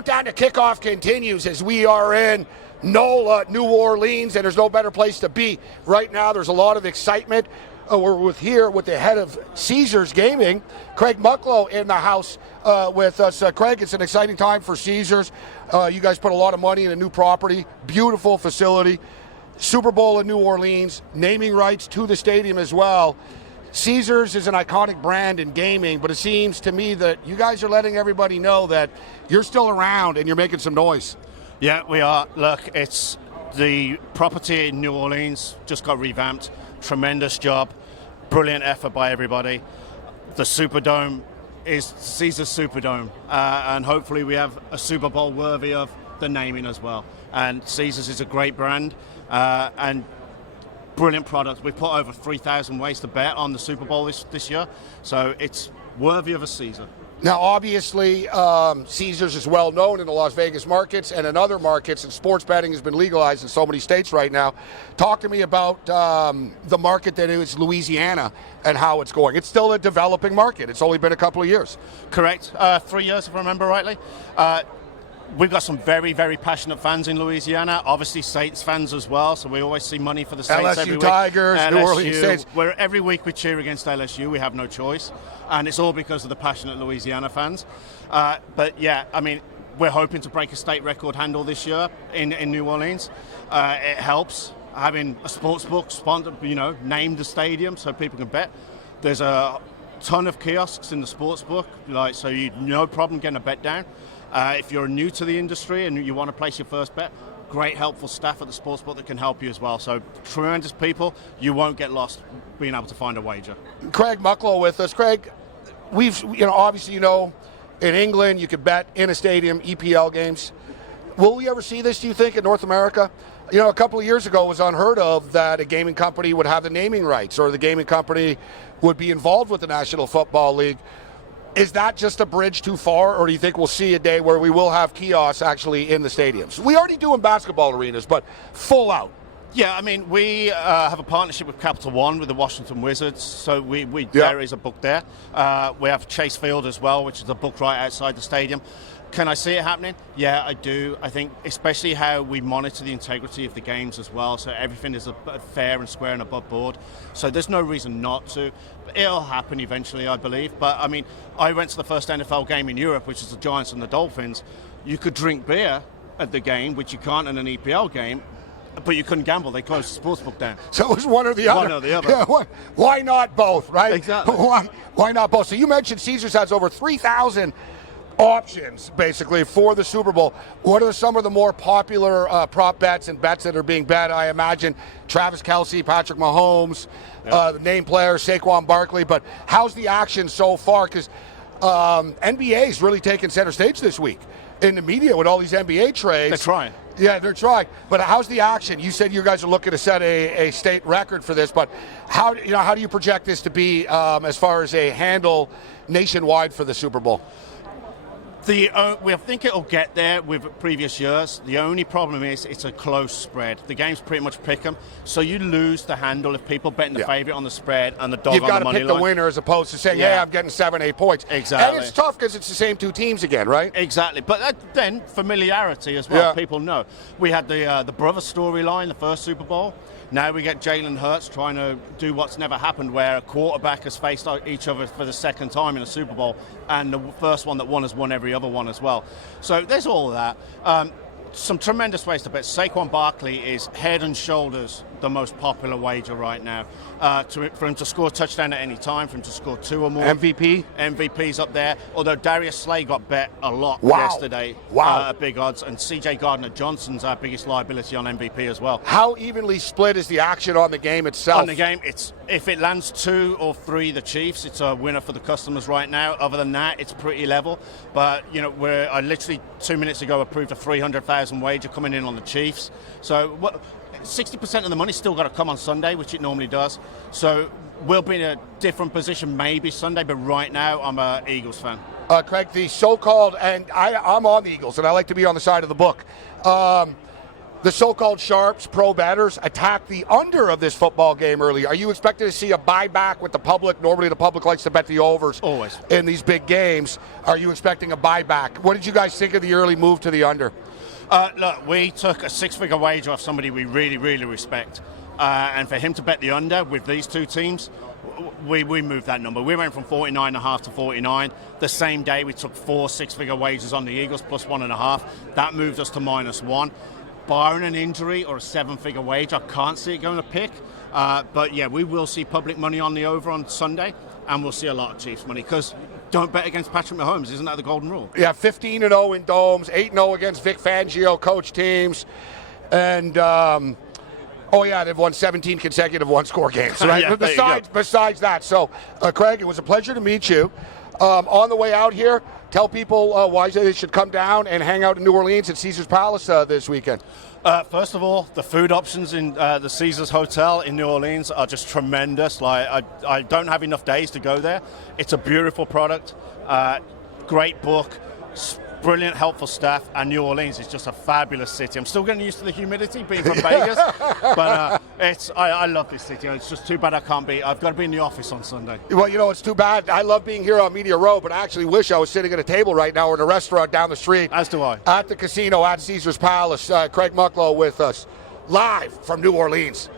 countdown to kickoff continues as we are in NOLA, New Orleans, and there's no better place to be right now. There's a lot of excitement. We're here with the head of Caesars Gaming, Craig Mucklow, in the house with us. Craig, it's an exciting time for Caesars. You guys put a lot of money in a new property, beautiful facility, Super Bowl in New Orleans, naming rights to the stadium as well. Caesars is an iconic brand in gaming, but it seems to me that you guys are letting everybody know that you're still around and you're making some noise. Yeah, we are. Look, it's the property in New Orleans just got revamped. Tremendous job. Brilliant effort by everybody. The Superdome is Caesars Superdome, and hopefully we have a Super Bowl worthy of the naming as well. And Caesars is a great brand and brilliant product. We've put over 3,000 ways to bet on the Super Bowl this year, so it's worthy of a Caesar. Now, obviously, Caesars is well known in the Las Vegas markets and in other markets, and sports betting has been legalized in so many states right now. Talk to me about the market that is Louisiana and how it's going. It's still a developing market. It's only been a couple of years. Correct. 3 years, if I remember rightly. We've got some very, very passionate fans in Louisiana. Obviously, Saints fans as well, so we always see money for the Saints LSU every week. Tigers, New Orleans Saints. Where every week we cheer against LSU. We have no choice. And it's all because of the passionate Louisiana fans. But, yeah, I mean, we're hoping to break a state record handle this year in New Orleans. It helps having a sports book named the stadium so people can bet. There's a ton of kiosks in the sports book, so you no problem getting a bet down. If you're new to the industry and you want to place your first bet, great helpful staff at the sportsbook that can help you as well. So tremendous people, you won't get lost being able to find a wager. Craig Mucklow with us. Craig, we've obviously in England you could bet in a stadium, EPL games. Will we ever see this, do you think, in North America? A couple of years ago it was unheard of that a gaming company would have the naming rights or the gaming company would be involved with the National Football League. Is that just a bridge too far, or do you think we'll see a day where we will have kiosks actually in the stadiums? We already do in basketball arenas, but full out. Yeah, I mean, we have a partnership with Capital One with the Washington Wizards, so there is a book there. We have Chase Field as well, which is a book right outside the stadium. Can I see it happening? Yeah, I do. I think especially how we monitor the integrity of the games as well, so everything is fair and square and above board. So there's no reason not to. It'll happen eventually, I believe. But, I mean, I went to the first NFL game in Europe, which is the Giants and the Dolphins. You could drink beer at the game, which you can't in an EPL game, but you couldn't gamble. They closed the sportsbook down. So it was one or the other. One or the other. Yeah, why not both, right? Exactly. Why not both? So you mentioned Caesars has over 3,000 options, basically, for the Super Bowl. What are some of the more popular prop bets and bets that are being bet? I imagine Travis Kelce, Patrick Mahomes, the name players, Saquon Barkley. But how's the action so far? Because NBA's really taken center stage this week in the media with all these NBA trades. They're trying. Yeah, they're trying. But how's the action? You said you guys are looking to set a state record for this, but how do you project this to be as far as a handle nationwide for the Super Bowl? We think it'll get there with previous years. The only problem is it's a close spread. The game's pretty much pick 'em, so you lose the handle if people betting the favorite on the spread and the dog You've on the money line. You've got to pick the winner as opposed to saying, hey, I'm getting 7, 8 points. Exactly. And it's tough because it's the same two teams again, right? Exactly. But then familiarity as well. Yeah. People know. We had the brother storyline, the first Super Bowl. Now we get Jalen Hurts trying to do what's never happened, where a quarterback has faced each other for the second time in a Super Bowl, and the first one that won has won every other one as well. So there's all of that. Some tremendous ways to bet. Saquon Barkley is head and shoulders the most popular wager right now. For him to score a touchdown at any time, for him to score 2 or more. MVP's up there. Although Darius Slay got bet a lot yesterday at big odds, and CJ Gardner-Johnson's our biggest liability on MVP as well. How evenly split is the action on the game itself? On the game, if it lands 2 or 3 the Chiefs, it's a winner for the customers right now. Other than that, it's pretty level. But I literally 2 minutes ago approved a 300,000 wager coming in on the Chiefs. So 60% of the money's still got to come on Sunday, which it normally does. So we'll be in a different position maybe Sunday, but right now I'm an Eagles fan. Craig, the so-called, and I'm on the Eagles, and I like to be on the side of the book. the so-called sharps, pro bettors, attacked the under of this football game early. Are you expecting to see a buyback with the public? Normally the public likes to bet the overs. Always. In these big games. Are you expecting a buyback? What did you guys think of the early move to the under? Look, we took a six-figure wager off somebody we really, really respect. And for him to bet the under with these two teams, we moved that number. We went from 49.5 to 49. The same day we took 4 six-figure wagers on the Eagles plus 1.5. That moved us to -1. Barring an injury or a 7-figure wager, I can't see it going to pick. But yeah, we will see public money on the over on Sunday, and we'll see a lot of Chiefs money, because don't bet against Patrick Mahomes. Isn't that the golden rule? Yeah, 15-0 in domes, 8-0 against Vic Fangio coach teams, and they've won 17 consecutive one-score games, right? Yeah, besides that, so Craig, it was a pleasure to meet you. On the way out here, tell people why they should come down and hang out in New Orleans at Caesars Palace this weekend. First of all, the food options in the Caesars Hotel in New Orleans are just tremendous. Like, I don't have enough days to go there. It's a beautiful product, great book, brilliant, helpful staff, and New Orleans is just a fabulous city. I'm still getting used to the humidity being from Vegas, but I love this city. It's just too bad I've got to be in the office on Sunday. Well, it's too bad. I love being here on Media Row, but I actually wish I was sitting at a table right now or in a restaurant down the street. As do I. At the casino at Caesars Palace. Craig Mucklow with us, live from New Orleans.